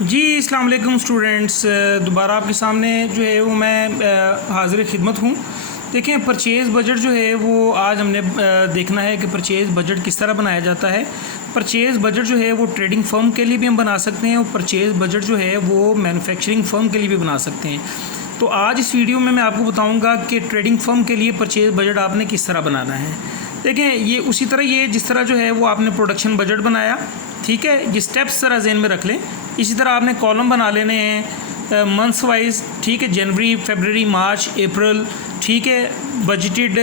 जी अस्सलाम वालेकुम स्टूडेंट्स, दोबारा आपके सामने जो है वो मैं हाज़िर खिदमत हूँ। देखें, परचेज़ बजट जो है वो आज हमने देखना है कि परचेज़ बजट किस तरह बनाया जाता है। परचेज़ बजट जो है वो ट्रेडिंग फ़र्म के लिए भी हम बना सकते हैं और परचेज़ बजट जो है वो मैन्युफैक्चरिंग फ़र्म के लिए भी बना सकते हैं। तो आज इस वीडियो में मैं आपको बताऊँगा कि ट्रेडिंग फ़र्म के लिए परचेज़ बजट आपने किस तरह बनाना है। देखें, ये उसी तरह ये जिस तरह जो है वो आपने प्रोडक्शन बजट बनाया, ठीक है, ये स्टेप्स ज़रा ज़हन में रख लें। इसी तरह आपने कॉलम बना लेने हैं मंथ्स वाइज, ठीक है, जनवरी, फरवरी, मार्च, अप्रैल, ठीक है। बजटेड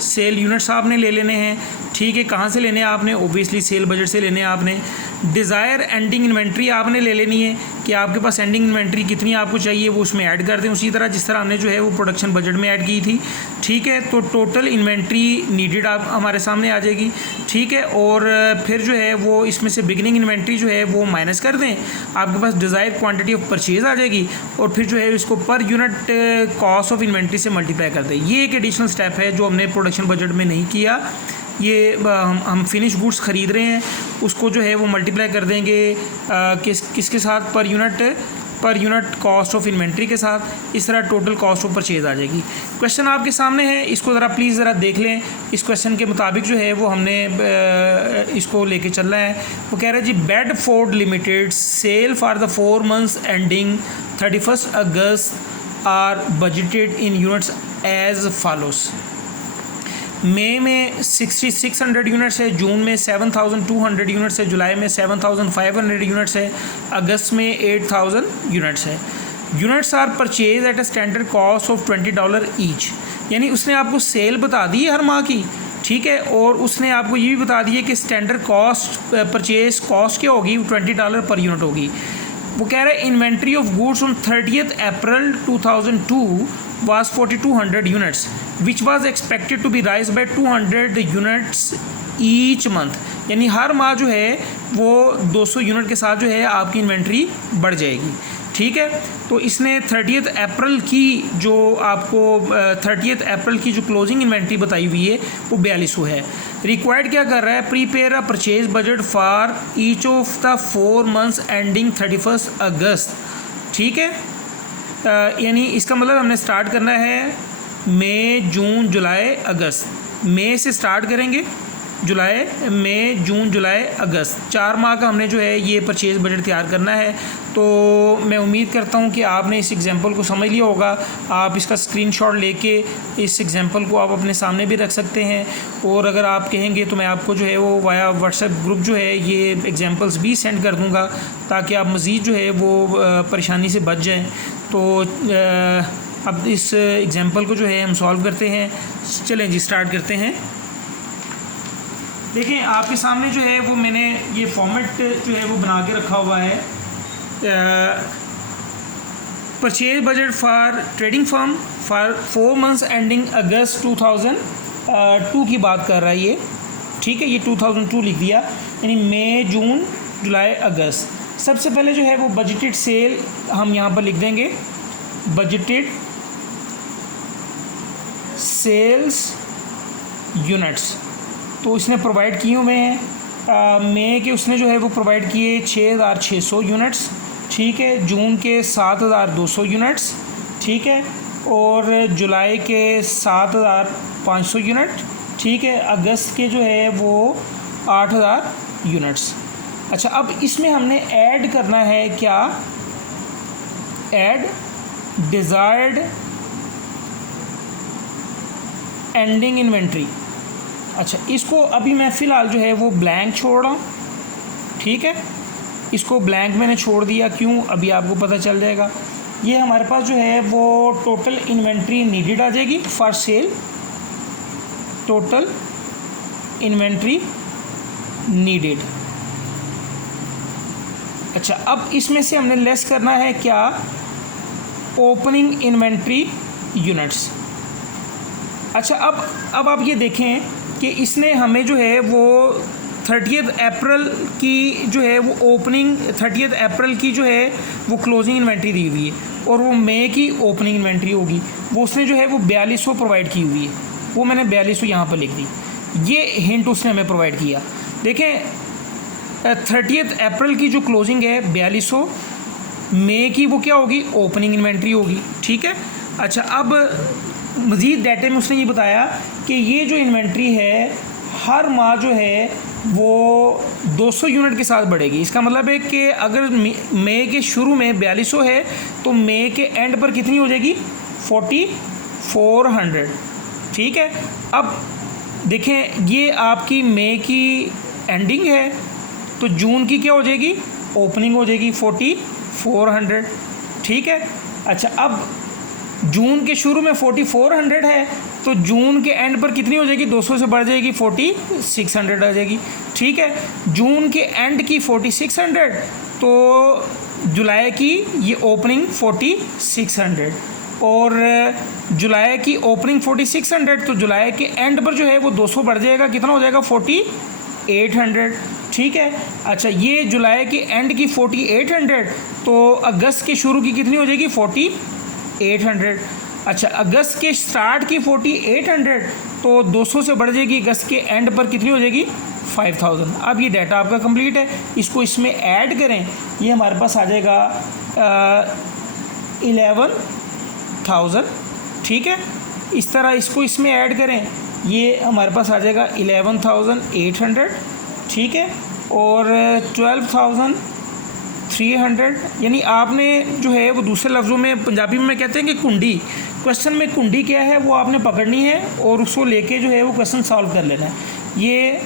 सेल यूनिट्स आपने ले लेने हैं, ठीक है। कहाँ से लेने हैं आपने? ओबियसली सेल बजट से लेने हैं आपने। डिज़ायर एंडिंग इन्वेंट्री आपने ले लेनी है कि आपके पास एंडिंग इन्वेंट्री कितनी आपको चाहिए वो उसमें ऐड कर दें, उसी तरह जिस तरह हमने जो है वो प्रोडक्शन बजट में ऐड की थी, ठीक है। तो टोटल इन्वेंट्री नीडेड आप हमारे सामने आ जाएगी, ठीक है। और फिर जो है वो इसमें से बिगिनिंग इन्वेंट्री जो है वो माइनस कर दें, आपके पास डिज़ायर क्वांटिटी ऑफ परचेज़ आ जाएगी और फिर जो है इसको per unit cost of inventory से मल्टीप्लाई कर दें। ये एक एडिशनल स्टेप है जो हमने प्रोडक्शन बजट में नहीं किया। ये हम फिनिश गुड्स ख़रीद रहे हैं, उसको जो है वो मल्टीप्लाई कर देंगे किसके साथ? Per unit cost of inventory के साथ। इस तरह टोटल कॉस्ट ऑफ परचेज़ आ जाएगी। क्वेश्चन आपके सामने है, इसको ज़रा प्लीज़ ज़रा देख लें। इस क्वेश्चन के मुताबिक जो है वो हमने इसको लेके चलना है। वो कह रहे हैं जी, Bedford limited sale for the 4 months ending 31 August are budgeted in units as follows. मई में 6600 यूनिट्स है, जून में 7200 यूनिट्स है, जुलाई में 7500 यूनिट्स है, अगस्त में 8000 यूनिट्स है। Units are purchase at a standard cost of $20 each. यानी उसने आपको सेल बता दी है हर माह की, ठीक है, और उसने आपको ये भी बता दिया कि स्टैंडर्ड कॉस्ट परचेज कॉस्ट क्या होगी, $20 पर यूनिट होगी। वो कह रहे हैं inventory of goods on 30 April 2002 was 4200 units which was expected to be rise by 200 units each month। यानी हर माह जो है वो 200 यूनिट के साथ जो है आपकी इन्वेंट्री बढ़ जाएगी, ठीक है। तो इसने 30 अप्रैल की जो आपको 30 अप्रैल की जो क्लोजिंग इन्वेंट्री बताई हुई है वो 4200 है। रिक्वायर्ड क्या कर रहा है? Prepare a purchase budget for each of the 4 months ending 31 अगस्त, ठीक है। यानी इसका मतलब हमने स्टार्ट करना है मई, जून, जुलाई, अगस्त। मई से स्टार्ट करेंगे, जुलाई, मई, जून, जुलाई, अगस्त, 4 माह का हमने जो है ये परचेज़ बजट तैयार करना है। तो मैं उम्मीद करता हूँ कि आपने इस एग्जांपल को समझ लिया होगा। आप इसका स्क्रीनशॉट लेके इस एग्जांपल को आप अपने सामने भी रख सकते हैं, और अगर आप कहेंगे तो मैं आपको जो है वो वाया व्हाट्सएप ग्रुप जो है ये एग्जांपल्स भी सेंड कर दूँगा ताकि आप मज़ीद जो है वो परेशानी से बच जाएँ। तो अब इस एग्जांपल को जो है हम सॉल्व करते हैं। चलें जी, स्टार्ट करते हैं। देखें, आपके सामने जो है वो मैंने ये फॉर्मेट जो है वो बना के रखा हुआ है। Purchase budget for trading firm for 4 months ending August 2002 की बात कर रहा है ये, ठीक है। ये 2002 लिख दिया, यानी मई, जून, जुलाई, अगस्त। सबसे पहले जो है वो बजटेड सेल हम यहाँ पर लिख देंगे, बजटेड सेल्स यूनिट्स। तो इसने प्रोवाइड किए हुए हैं मई के उसने जो है वो प्रोवाइड किए 6600 यूनिट्स, ठीक है। जून के 7200 यूनिट्स, ठीक है, और जुलाई के 7500 यूनिट, ठीक है। अगस्त के जो है वो 8000 यूनिट्स। अच्छा, अब इसमें हमने ऐड करना है क्या? Add desired ending inventory. अच्छा, इसको अभी मैं फ़िलहाल जो है वो ब्लैंक छोड़ रहा हूँ, ठीक है। इसको ब्लैंक मैंने छोड़ दिया, क्यों? अभी आपको पता चल जाएगा। ये हमारे पास जो है वो टोटल इन्वेंट्री नीडेड आ जाएगी for sale, total inventory needed. अच्छा, अब इसमें से हमने लेस करना है क्या? Opening inventory units. अच्छा, अब आप ये देखें कि इसने हमें जो है वो 30 अप्रैल की जो है वो ओपनिंग 30 अप्रैल की जो है वो क्लोजिंग इन्वेंट्री दी हुई है, और वो मई की ओपनिंग इन्वेंट्री होगी, वो उसने जो है वो 4200 प्रोवाइड की हुई है। वो मैंने 4200 यहाँ पर लिख दी, ये हिंट उसने हमें प्रोवाइड किया। देखें, 30 अप्रैल की जो क्लोजिंग है 4200, मई की वो क्या होगी, ओपनिंग इन्वेंट्री होगी। ठीक है। अच्छा, अब मज़ीद डाटे में उसने ये बताया कि ये जो इन्वेंट्री है हर माह जो है वो 200 यूनिट के साथ बढ़ेगी। इसका मतलब है कि अगर मई के शुरू में 4200 है तो मई के एंड पर कितनी हो जाएगी, 4400। ठीक है। अब देखें, ये आपकी मई की एंडिंग है तो जून की क्या हो जाएगी, ओपनिंग हो जाएगी 4400। ठीक है। अच्छा, अब जून के शुरू में 4400 है तो जून के एंड पर कितनी हो जाएगी, 200 से बढ़ जाएगी 4600 आ जाएगी। ठीक है। जून के एंड की 4600 तो जुलाई की ये ओपनिंग 4600 और जुलाई की ओपनिंग 4600 तो जुलाई के एंड पर जो है वो 200 बढ़ जाएगा, कितना हो जाएगा, 4800। ठीक है। अच्छा, ये जुलाई के एंड की 4800 तो अगस्त के शुरू की कितनी हो जाएगी, 4800। अच्छा, अगस्त के स्टार्ट की 4800 तो 200 से बढ़ जाएगी, अगस्त के एंड पर कितनी हो जाएगी, 5000। अब ये डाटा आपका कंप्लीट है, इसको इसमें ऐड करें, ये हमारे पास आ जाएगा 11,000। ठीक है। इस तरह इसको इसमें ऐड करें, ये हमारे पास आ जाएगा 11,800। ठीक है। और 12,300, यानी आपने जो है वो दूसरे लफ्ज़ों में पंजाबी में कहते हैं कि कुंडी, क्वेश्चन में कुंडी क्या है वो आपने पकड़नी है और उसको लेके जो है वो क्वेश्चन सॉल्व कर लेना है। ये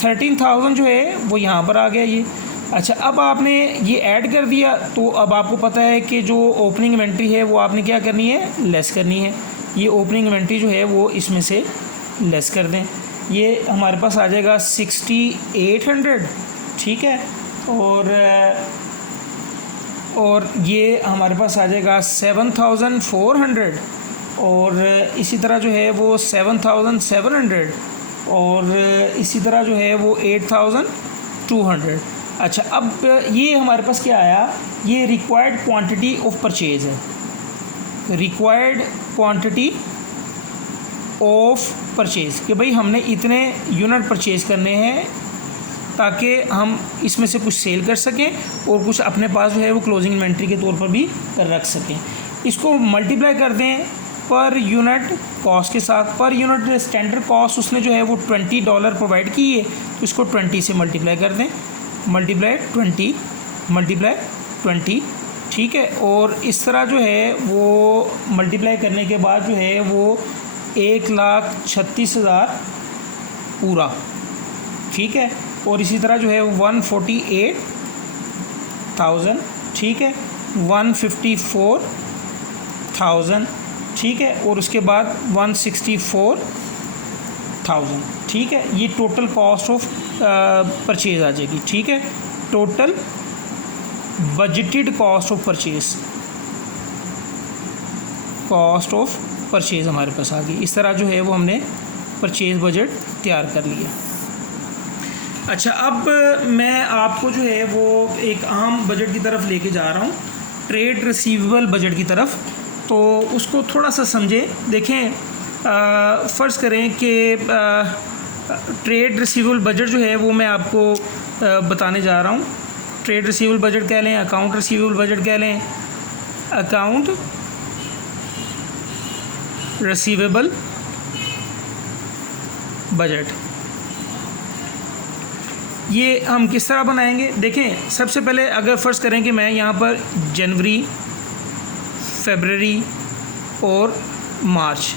13,000 जो है वो यहाँ पर आ गया ये। अच्छा, अब आपने ये ऐड कर दिया तो अब आपको पता है कि जो ओपनिंग इन्वेंट्री है वो आपने क्या करनी है, लेस करनी है। ये ओपनिंग इन्वेंट्री जो है वो इसमें से लेस कर दें, ये हमारे पास आ जाएगा 6800। ठीक है। और ये हमारे पास आ जाएगा 7400 और इसी तरह जो है वो 7700 और इसी तरह जो है वो 8200। अच्छा, अब ये हमारे पास क्या आया, ये रिक्वायर्ड क्वांटिटी ऑफ परचेज़ है, रिक्वायर्ड क्वांटिटी ऑफ परचेज़, कि भाई हमने इतने यूनिट परचेज़ करने हैं ताकि हम इसमें से कुछ सेल कर सकें और कुछ अपने पास जो है वो क्लोजिंग इन्वेंट्री के तौर पर भी रख सकें। इसको मल्टीप्लाई कर दें पर यूनिट कॉस्ट के साथ। पर यूनिट स्टैंडर्ड कॉस्ट उसने जो है वो $20 प्रोवाइड की है तो इसको 20 से मल्टीप्लाई कर दें, मल्टीप्लाई 20। ठीक है। और इस तरह जो है वो मल्टीप्लाई करने के बाद जो है वो 1,36,000 पूरा। ठीक है। और इसी तरह जो है 148,000। ठीक है। 154,000। ठीक है। और उसके बाद 164,000। ठीक है। ये टोटल कॉस्ट ऑफ परचेज़ आ जाएगी। ठीक है। Total budgeted cost of purchase, cost of purchase हमारे पास आ गई। इस तरह जो है वो हमने परचेज़ बजट तैयार कर लिया। अच्छा, अब मैं आपको जो है वो एक आम बजट की तरफ लेके जा रहा हूँ, ट्रेड रिसीवेबल बजट की तरफ। तो उसको थोड़ा सा समझें। देखें, फ़र्ज़ करें कि ट्रेड रिसीवेबल बजट जो है वो मैं आपको बताने जा रहा हूँ। ट्रेड रिसीवेबल बजट कह लें, अकाउंट रिसीवेबल बजट कह लें, अकाउंट रिसीवेबल बजट, ये हम किस तरह बनाएंगे। देखें, सबसे पहले अगर फ़र्ज़ करें कि मैं यहाँ पर जनवरी, फरवरी और मार्च,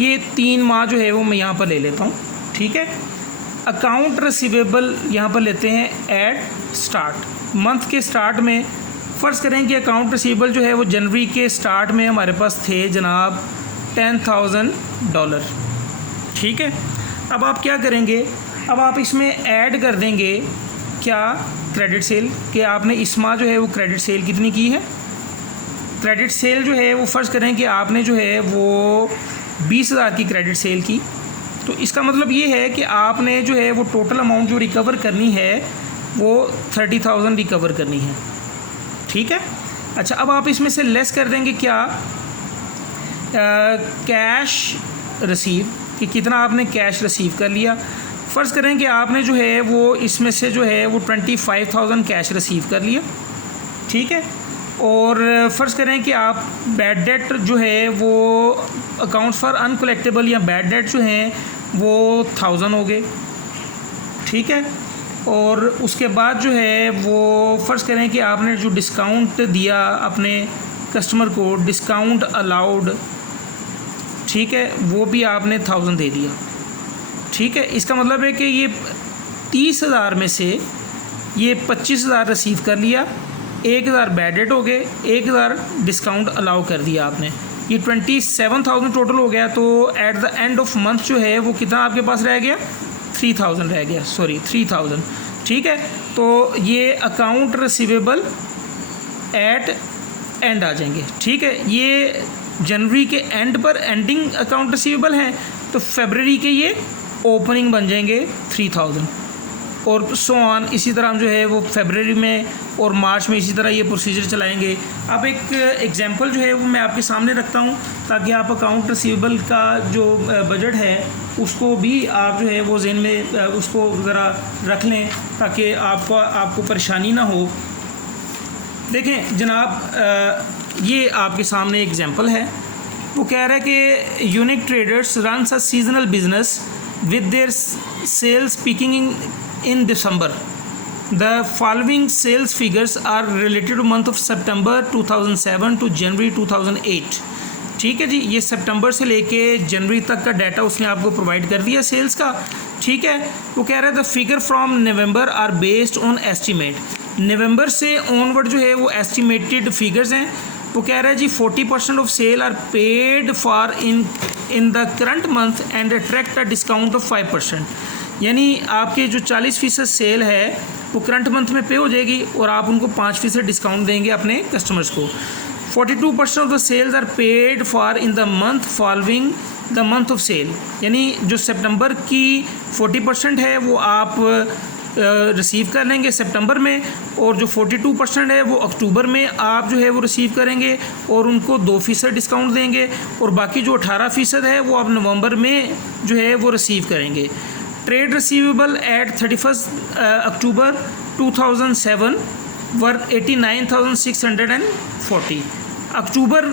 ये 3 माह जो है वो मैं यहाँ पर ले लेता हूँ। ठीक है। अकाउंट रिसीवेबल यहाँ पर लेते हैं एट स्टार्ट, मंथ के स्टार्ट में। फ़र्ज़ करें कि अकाउंट रिसीवेबल जो है वो जनवरी के स्टार्ट में हमारे पास थे जनाब $10,000। ठीक है। अब आप क्या करेंगे, अब आप इसमें ऐड कर देंगे क्या, क्रेडिट सेल, कि आपने इस माह जो है वो क्रेडिट सेल कितनी की है। क्रेडिट सेल जो है वो फ़र्ज़ करें कि आपने जो है वो 20,000 की क्रेडिट सेल की, तो इसका मतलब ये है कि आपने जो है वो टोटल अमाउंट जो रिकवर करनी है वो 30,000 रिकवर करनी है। ठीक है। अच्छा, अब आप इसमें से लेस कर देंगे क्या, कैश रिसीव, कि कितना आपने कैश रिसीव कर लिया। फ़र्ज़ करें कि आपने जो है वो इसमें से जो है वो 25,000 कैश रिसीव कर लिया। ठीक है। और फ़र्ज़ करें कि आप बैड डेट जो है वो अकाउंट फॉर अनकलेक्टेबल या बैड डेट जो हैं वो 1000 हो गए, ठीक है। और उसके बाद जो है वो फ़र्ज़ करें कि आपने जो डिस्काउंट दिया अपने कस्टमर को, डिस्काउंट अलाउड, ठीक है, वो भी आपने 1000 दे दिया, ठीक है। इसका मतलब है कि ये 30,000 में से ये 25,000 रिसीव कर लिया, 1,000 बैड डेट हो गए, 1,000 डिस्काउंट अलाउ कर दिया आपने, ये 27,000 टोटल हो गया। तो at the end of month जो है वो कितना आपके पास रह गया, 3,000 रह गया, सॉरी 3,000, ठीक है। तो ये अकाउंट रिसीवेबल एट एंड आ जाएंगे, ठीक है। ये जनवरी के एंड पर एंडिंग अकाउंट रिसीवेबल हैं, तो फरवरी के ये ओपनिंग बन जाएंगे 3,000 और सो ऑन। इसी तरह हम जो है वो फरवरी में और मार्च में इसी तरह ये प्रोसीजर चलाएंगे। अब एक एग्जांपल जो है वो मैं आपके सामने रखता हूँ ताकि आप अकाउंट रिसीवेबल का जो बजट है उसको भी आप जो है वो ज़हन में उसको ज़रा रख लें ताकि आपको परेशानी ना हो। देखें जनाब, ये आपके सामने एग्जांपल है। वो कह रहा है कि unique traders runs a seasonal business with their sales peaking in December. The following sales figures are related to month of September 2007 to January 2008. ठीक है जी, ये सितंबर से लेके जनवरी तक का डाटा उसने आपको प्रोवाइड कर दिया सेल्स का, ठीक है। वो कह रहा है the figure from November are based on estimate. नवंबर से ऑनवर्ड जो है वो एस्टीमेटेड फिगर्स हैं। वो कह रहा है जी 40% off sale are paid for in the current month and attract a discount of 5%। यानी आपके जो 40% सेल है वो करंट मंथ में पे हो जाएगी और आप उनको 5% डिस्काउंट देंगे अपने कस्टमर्स को। 42% of the sales are paid for in the month following the month of sale. यानी जो सितंबर की 40% है वो आप रिसीव कर लेंगे सितंबर में, और जो 42% है वो अक्टूबर में आप जो है वो रिसीव करेंगे और उनको 2% डिस्काउंट देंगे, और बाकी जो 18% है वो आप नवंबर में जो है वो रिसीव करेंगे। ट्रेड रिसीवेबल एट 31 अक्टूबर 2007 वर 89,640। अक्टूबर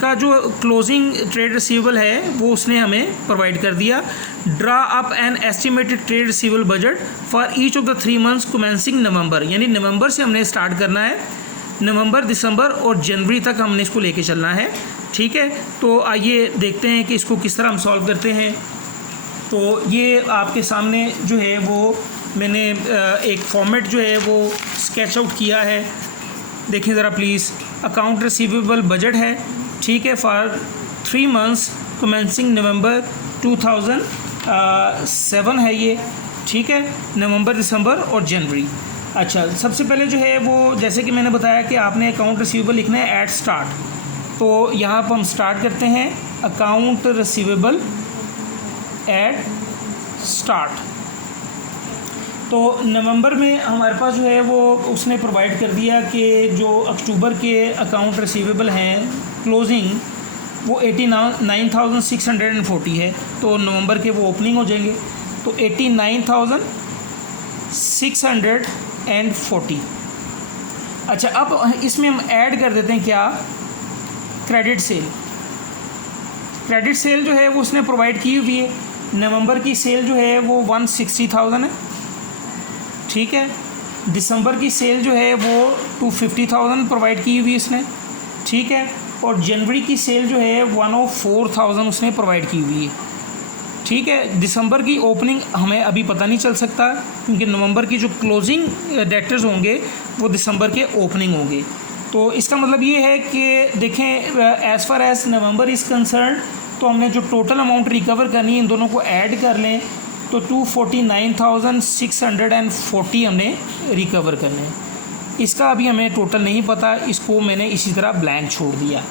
का जो क्लोजिंग ट्रेड रिसीवेबल है वो उसने हमें प्रोवाइड कर दिया। Draw up an estimated trade receivable budget for each of the 3 months commencing November. यानी नवंबर से हमने स्टार्ट करना है, नवंबर, दिसंबर और जनवरी तक हमने इसको लेके चलना है, ठीक है। तो आइए देखते हैं कि इसको किस तरह हम सॉल्व करते हैं। तो ये आपके सामने जो है वो मैंने एक फॉर्मेट जो है वो स्केच आउट किया है, देखें ज़रा प्लीज़। अकाउंट रिसीवेबल बजट है, ठीक है, फॉर 3 मंथ्स कमेंसिंग नवंबर 2007 है ये, ठीक है, नवंबर, दिसंबर और जनवरी। अच्छा, सबसे पहले जो है वो जैसे कि मैंने बताया कि आपने अकाउंट रिसीवेबल लिखना है एट स्टार्ट। तो यहाँ पर हम स्टार्ट करते हैं अकाउंट रिसीवेबल एट स्टार्ट। तो नवंबर में हमारे पास जो है वो उसने प्रोवाइड कर दिया कि जो अक्टूबर के अकाउंट रिसीवेबल हैं क्लोजिंग वो 89,640 है, तो नवंबर के वो ओपनिंग हो जाएंगे, तो 89,640। अच्छा, अब इसमें हम ऐड कर देते हैं क्या, क्रेडिट सेल। क्रेडिट सेल जो है वो उसने प्रोवाइड की हुई है। नवंबर की सेल जो है वो 160,000 है, ठीक है। दिसंबर की सेल जो है वो 250,000 प्रोवाइड की हुई इसने, ठीक है। और जनवरी की सेल जो है 104,000 उसने प्रोवाइड की हुई है, ठीक है। दिसंबर की ओपनिंग हमें अभी पता नहीं चल सकता क्योंकि नवंबर की जो क्लोजिंग डेटर्स होंगे वो दिसंबर के ओपनिंग होंगे। तो इसका मतलब ये है कि देखें as far as November is concern, तो हमने जो टोटल अमाउंट रिकवर करनी है इन दोनों को ऐड कर लें तो 249,640 हमने रिकवर करने हैं। इसका अभी हमें टोटल नहीं पता, इसको मैंने इसी तरह ब्लैंक छोड़ दिया।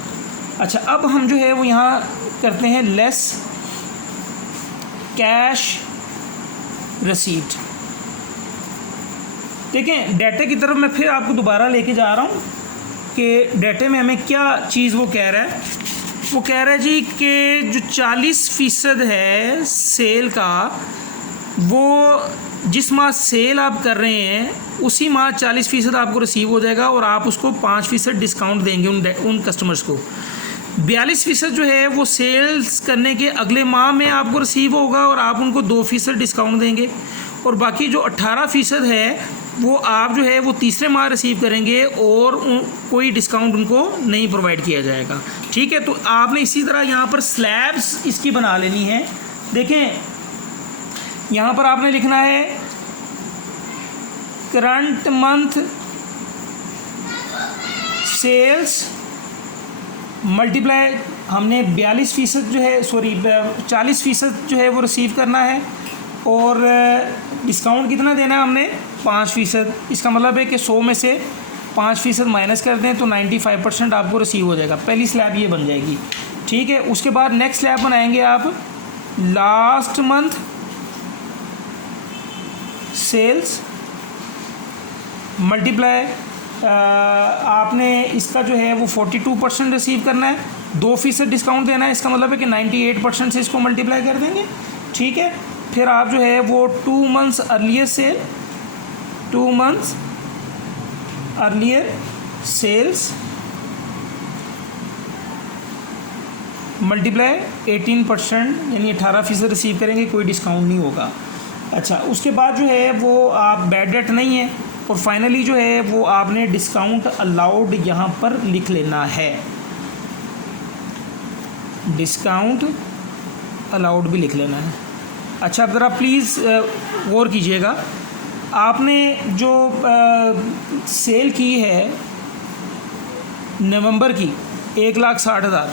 अच्छा, अब हम जो है वो यहाँ करते हैं लेस कैश रिसीट। देखें डाटा की तरफ मैं फिर आपको दोबारा लेके जा रहा हूँ कि डाटे में हमें क्या चीज़ वो कह रहा है। वो कह रहा है जी कि जो 40% है सेल का वो जिस माह सेल आप कर रहे हैं उसी माह 40% आपको रिसीव हो जाएगा और आप उसको 5% डिस्काउंट देंगे उन कस्टमर्स को। 42% जो है वो सेल्स करने के अगले माह में आपको रिसीव होगा और आप उनको 2% डिस्काउंट देंगे, और बाकी जो 18% है वो आप जो है वो तीसरे माह रिसीव करेंगे और कोई डिस्काउंट उनको नहीं प्रोवाइड किया जाएगा। ठीक है, तो आपने इसी तरह यहाँ पर स्लैब्स इसकी बना लेनी है। देखें, यहाँ पर आपने लिखना है करंट मंथ सेल्स मल्टीप्लाई, हमने 42% जो है 40% जो है वो रिसीव करना है और डिस्काउंट कितना देना है हमने 5%। इसका मतलब है कि 100 में से 5% माइनस कर दें तो 95% आपको रिसीव हो जाएगा। पहली स्लैब ये बन जाएगी। ठीक है, उसके बाद नेक्स्ट स्लैब बनाएंगे आप लास्ट मंथ सेल्स मल्टीप्लाई, आपने इसका जो है वो 42% रिसीव करना है, 2% डिस्काउंट देना है। इसका मतलब है कि 98% से इसको मल्टीप्लाई कर देंगे। ठीक है, फिर आप जो है वो 2 months earlier sale, 2 months earlier sales multiply 18%, यानी 18% रिसीव करेंगे, कोई डिस्काउंट नहीं होगा। अच्छा, उसके बाद जो है वो आप बैड डेट नहीं है, और फाइनली जो है वो आपने डिस्काउंट अलाउड यहाँ पर लिख लेना है, डिस्काउंट अलाउड भी लिख लेना है। अच्छा, अब ज़रा प्लीज़ गौर कीजिएगा, आपने जो सेल की है नवंबर की 1,60,000,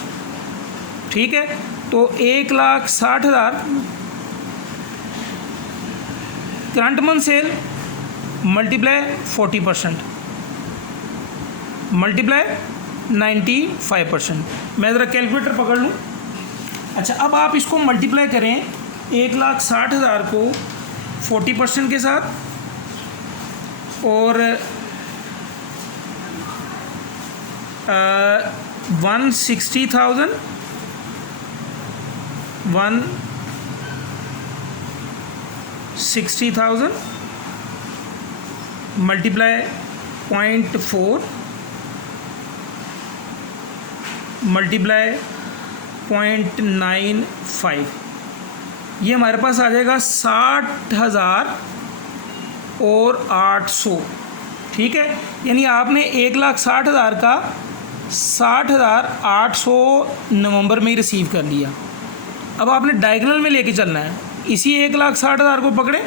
ठीक है, तो 1,60,000 current month sale multiply 40% multiply 95%। मैं ज़रा कैलकुलेटर पकड़ लूँ। अच्छा, अब आप इसको मल्टीप्लाई करें 1,60,000 को 40% के साथ और 160,000 मल्टीप्लाई 0.4 मल्टीप्लाई 0.95, ये हमारे पास आ जाएगा 60,800। ठीक है, यानी आपने 1,60,000 का 60,800 नवंबर में ही रिसीव कर लिया। अब आपने डायगोनल में लेके चलना है, इसी 1,60,000 को पकड़े।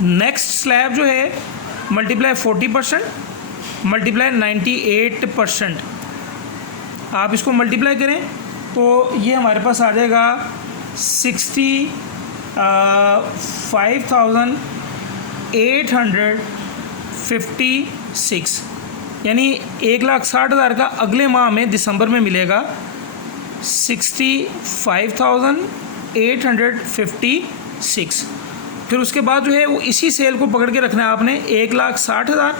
नेक्स्ट स्लैब जो है मल्टीप्लाई 40% मल्टीप्लाई 98%, आप इसको मल्टीप्लाई करें तो ये हमारे पास आ जाएगा 65,856, यानी 1,60,000 का अगले माह में दिसंबर में मिलेगा 65,856। फिर उसके बाद जो है वो इसी सेल को पकड़ के रखना है आपने, 1,60,000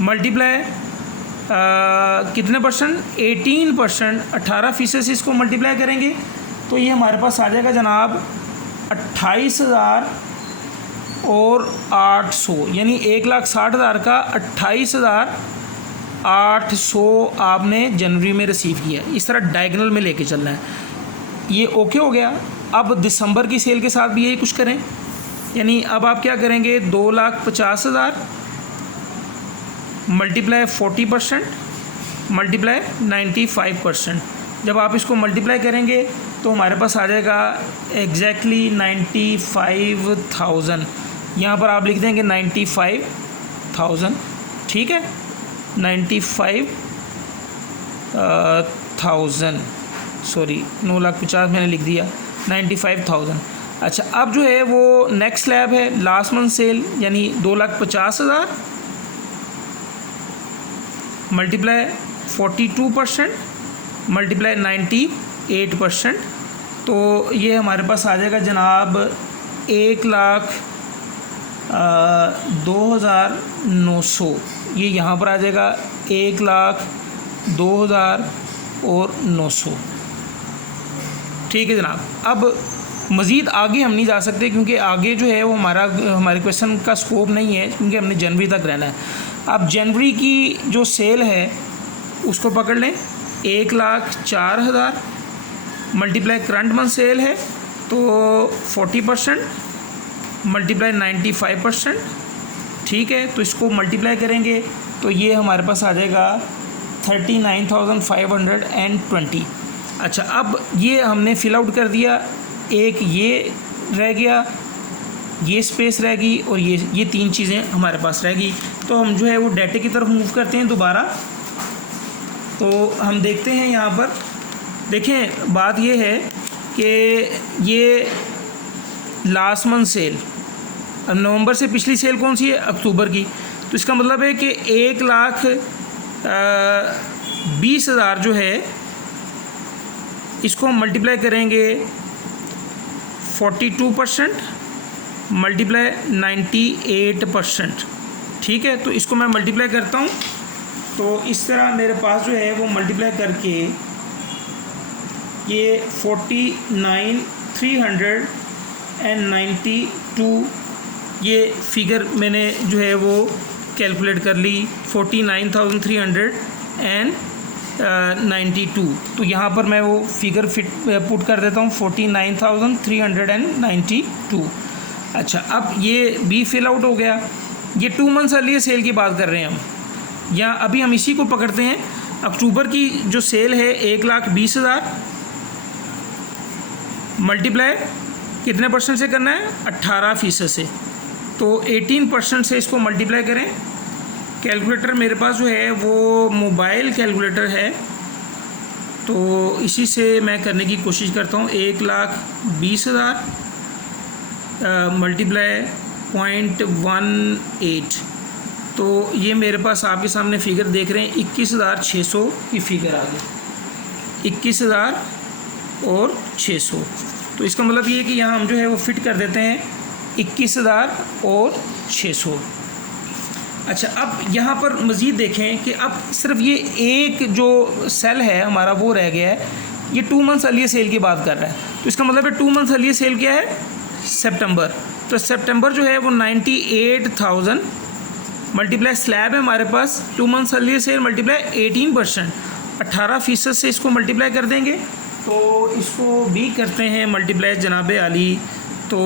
मल्टीप्लाई कितने परसेंट 18%, 18% से इसको मल्टीप्लाई करेंगे तो ये हमारे पास आ जाएगा जनाब 28,800, यानी 1,60,000 का 28,800 आपने जनवरी में रिसीव किया। इस तरह डायगोनल में लेके चलना है। ये ओके हो गया। अब दिसंबर की सेल के साथ भी यही कुछ करें, यानी अब आप क्या करेंगे 2,50,000 मल्टीप्लाई 40% मल्टीप्लाई 95%। जब आप इसको मल्टीप्लाई करेंगे तो हमारे पास आ जाएगा एग्जैक्टली 95,000। यहाँ पर आप लिख देंगे 95,000, ठीक है, 95,000, सॉरी 9,50,000 मैंने लिख दिया, 95,000। अच्छा, अब जो है वो नेक्स्ट स्लैब है लास्ट मंथ सेल, यानी 2,50,000 मल्टीप्लाई 42% मल्टीप्लाई 98%, तो ये हमारे पास आ जाएगा जनाब 1,02,900। ये यहाँ पर आ जाएगा 1,02,900। ठीक है जनाब। अब मज़ीद आगे हम नहीं जा सकते क्योंकि आगे जो है वो हमारे क्वेश्चन का स्कोप नहीं है, क्योंकि हमने जनवरी तक रहना है। अब जनवरी की जो सेल है उसको पकड़ लें, 1,04,000 मल्टीप्लाई करंट मंथ सेल है तो 40% मल्टीप्लाई 95%, ठीक है। तो इसको मल्टीप्लाई करेंगे तो ये हमारे पास आ जाएगा 39,520। अच्छा, अब ये हमने फिल आउट कर दिया, एक ये रह गया, ये स्पेस रह गई और ये तीन चीज़ें हमारे पास रह गई। तो हम जो है वो डाटे की तरफ मूव करते हैं दोबारा। तो हम देखते हैं यहाँ पर, देखें बात ये है कि ये लास्ट मंथ सेल, अब नवंबर से पिछली सेल कौन सी है, अक्टूबर की। तो इसका मतलब है कि 1,20,000 जो है इसको हम मल्टीप्लाई करेंगे 42% मल्टीप्लाई 98%, ठीक है। तो इसको मैं मल्टीप्लाई करता हूँ, तो इस तरह मेरे पास जो है वो मल्टीप्लाई करके ये 49,392 ये फिगर मैंने जो है वो कैलकुलेट कर ली, 49,392। तो यहाँ पर मैं वो फिगर पुट कर देता हूँ, 49,392। अच्छा, अब ये बी फिल आउट हो गया। ये 2 मंथ्स अर्ली सेल की बात कर रहे हैं हम, या अभी हम इसी को पकड़ते हैं। अक्टूबर की जो सेल है 1,20,000 मल्टीप्लाई कितने परसेंट से करना है, 18% से। तो 18% से इसको मल्टीप्लाई करें। कैलकुलेटर मेरे पास जो है वो मोबाइल कैलकुलेटर है, तो इसी से मैं करने की कोशिश करता हूँ। 1,20,000 मल्टीप्लाई 0.18, तो ये मेरे पास आपके सामने फिगर देख रहे हैं, 21,600 की फिगर आ गई, 21,000 और 600। तो इसका मतलब ये है कि यहाँ हम जो है वो फिट कर देते हैं 21,000 और 600। अच्छा, अब यहाँ पर मज़ीद देखें कि अब सिर्फ ये एक जो सेल है हमारा वो रह गया है, ये 2 मंथ्स अर्ली सेल की बात कर रहा है। तो इसका मतलब है 2 मंथ्स अर्ली सेल क्या है, सितंबर। तो सितंबर जो है वो 98,000 मल्टीप्लाई स्लैब है हमारे पास, 2 मंथ्स अर्ली सेल मल्टीप्लाई 18%, 18% से इसको मल्टीप्लाई कर देंगे। तो इसको भी करते हैं मल्टीप्लाई जनाब आली। तो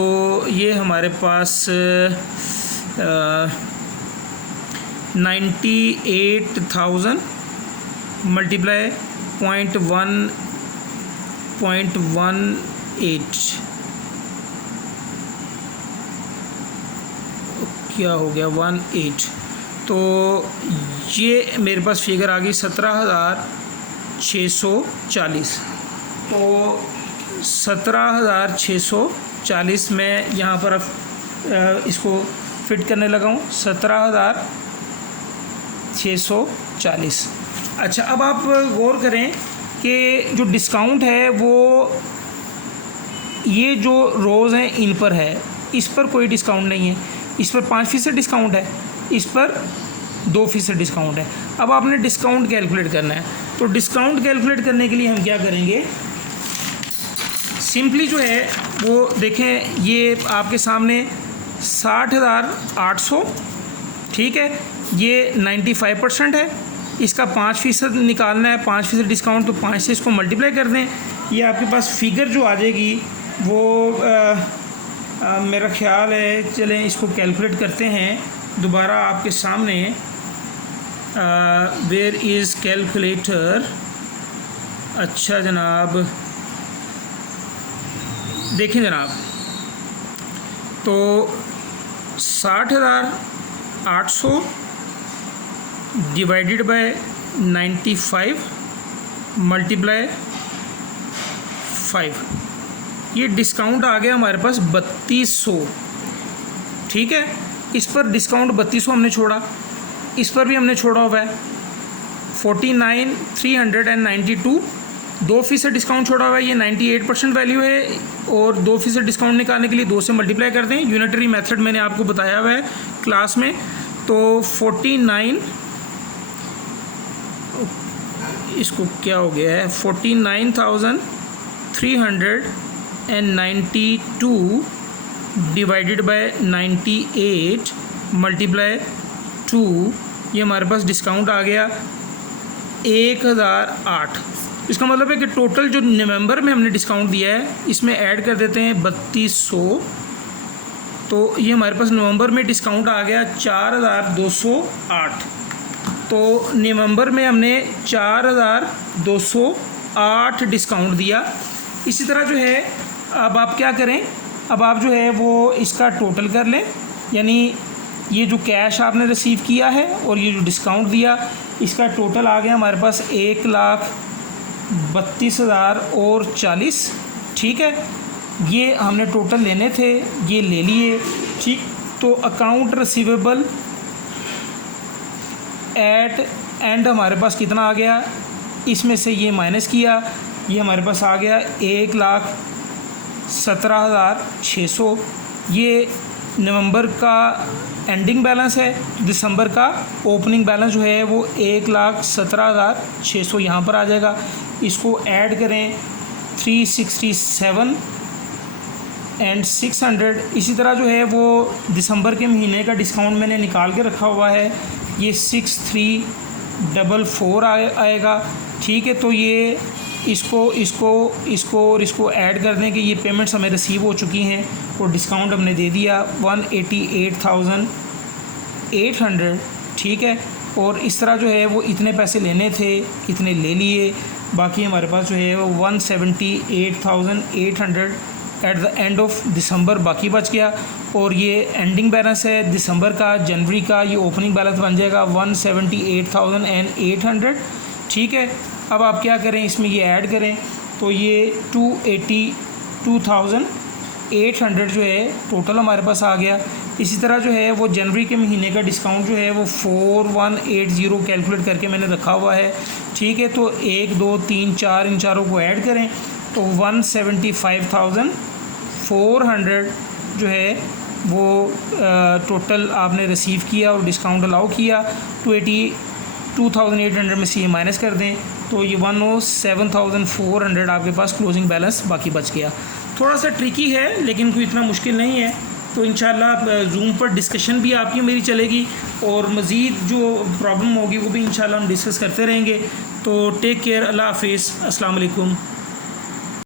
ये हमारे पास 98,000 मल्टीप्लाई 0.18 क्या हो गया, 18। तो ये मेरे पास फिगर आ गई 17,640। तो 17,640 में यहाँ पर अब इसको फिट करने लगा हूँ, 17,640। अच्छा, अब आप गौर करें कि जो डिस्काउंट है वो ये जो रोज़ हैं इन पर है, इस पर कोई डिस्काउंट नहीं है। इस पर 5% डिस्काउंट है, इस पर 2% डिस्काउंट है। अब आपने डिस्काउंट कैलकुलेट करना है, तो डिस्काउंट कैलकुलेट करने के लिए हम क्या करेंगे, सिंपली जो है वो देखें, ये आपके सामने 60,800, ठीक है, ये 95% है, इसका 5% निकालना है, 5% डिस्काउंट, तो 5 से इसको मल्टीप्लाई कर दें। ये आपके पास फिगर जो आ जाएगी वो मेरा ख्याल है, चलें इसको कैलकुलेट करते हैं दोबारा आपके सामने। Where is calculator. अच्छा जनाब, देखें जनाब, तो 60,800 डिवाइडेड बाय 95 मल्टीप्लाई 5, ये डिस्काउंट आ गया हमारे पास 3200, ठीक है। इस पर डिस्काउंट 3200 हमने छोड़ा, इस पर भी हमने छोड़ा हुआ है 49,392, 2% डिस्काउंट छोड़ा हुआ है, ये 98% वैल्यू है, और 2% डिस्काउंट निकालने के लिए 2 से मल्टीप्लाई कर दें। यूनिटरी मेथड मैंने आपको बताया हुआ है क्लास में। तो 49, इसको क्या हो गया है, 49,392 एंड 92 डिवाइडेड बाय 98 मल्टीप्लाई 2, ये हमारे पास डिस्काउंट आ गया 1008। इसका मतलब है कि टोटल जो नवंबर में हमने डिस्काउंट दिया है इसमें ऐड कर देते हैं 3200, तो ये हमारे पास नवंबर में डिस्काउंट आ गया 4208। तो नवंबर में हमने 4208 डिस्काउंट दिया। इसी तरह जो है अब आप क्या करें, अब आप जो है वो इसका टोटल कर लें, यानी ये जो कैश आपने रिसीव किया है और ये जो डिस्काउंट दिया, इसका टोटल आ गया हमारे पास 1,32,040। ठीक है, ये हमने टोटल लेने थे, ये ले लिए। ठीक, तो अकाउंट रिसीवेबल एट एंड हमारे पास कितना आ गया, इसमें से ये माइनस किया, ये हमारे पास आ गया 1,17,600। ये नवंबर का एंडिंग बैलेंस है, दिसंबर का ओपनिंग बैलेंस जो है वो 1,17,600 यहाँ पर आ जाएगा। इसको ऐड करें 367 एंड 600। इसी तरह जो है वो दिसंबर के महीने का डिस्काउंट मैंने निकाल के रखा हुआ है, ये 6344 आएगा। ठीक है, तो ये इसको और इसको ऐड कर दें कि ये पेमेंट्स हमें रिसीव हो चुकी हैं और डिस्काउंट हमने दे दिया 188,800। ठीक है, और इस तरह जो है वो इतने पैसे लेने थे, इतने ले लिए, बाकी हमारे पास जो है वो 178,800 at the end of December बाकी बच गया। और ये एंडिंग बैलेंस है दिसंबर का, जनवरी का ये ओपनिंग बैलेंस बन जाएगा 178,800। ठीक है, अब आप क्या करें, इसमें ये ऐड करें तो ये 282,800 जो है टोटल हमारे पास आ गया। इसी तरह जो है वो जनवरी के महीने का डिस्काउंट जो है वो 4180 कैलकुलेट करके मैंने रखा हुआ है। ठीक है, तो 1 2 3 4 इन चारों को ऐड करें तो 175,400 जो है वो टोटल आपने रिसीव किया और डिस्काउंट अलाउ किया। 282,800 में से ये माइनस कर दें तो ये 107,400 आपके पास क्लोजिंग बैलेंस बाकी बच गया। थोड़ा सा ट्रिकी है लेकिन कोई इतना मुश्किल नहीं है। तो इंशाल्लाह जूम पर डिस्कशन भी आपकी मेरी चलेगी और मज़ीद जो प्रॉब्लम होगी वो भी इंशाल्लाह हम डिस्कस करते रहेंगे। तो टेक केयर, अल्लाह हाफिज़, अस्सलाम वालेकुम।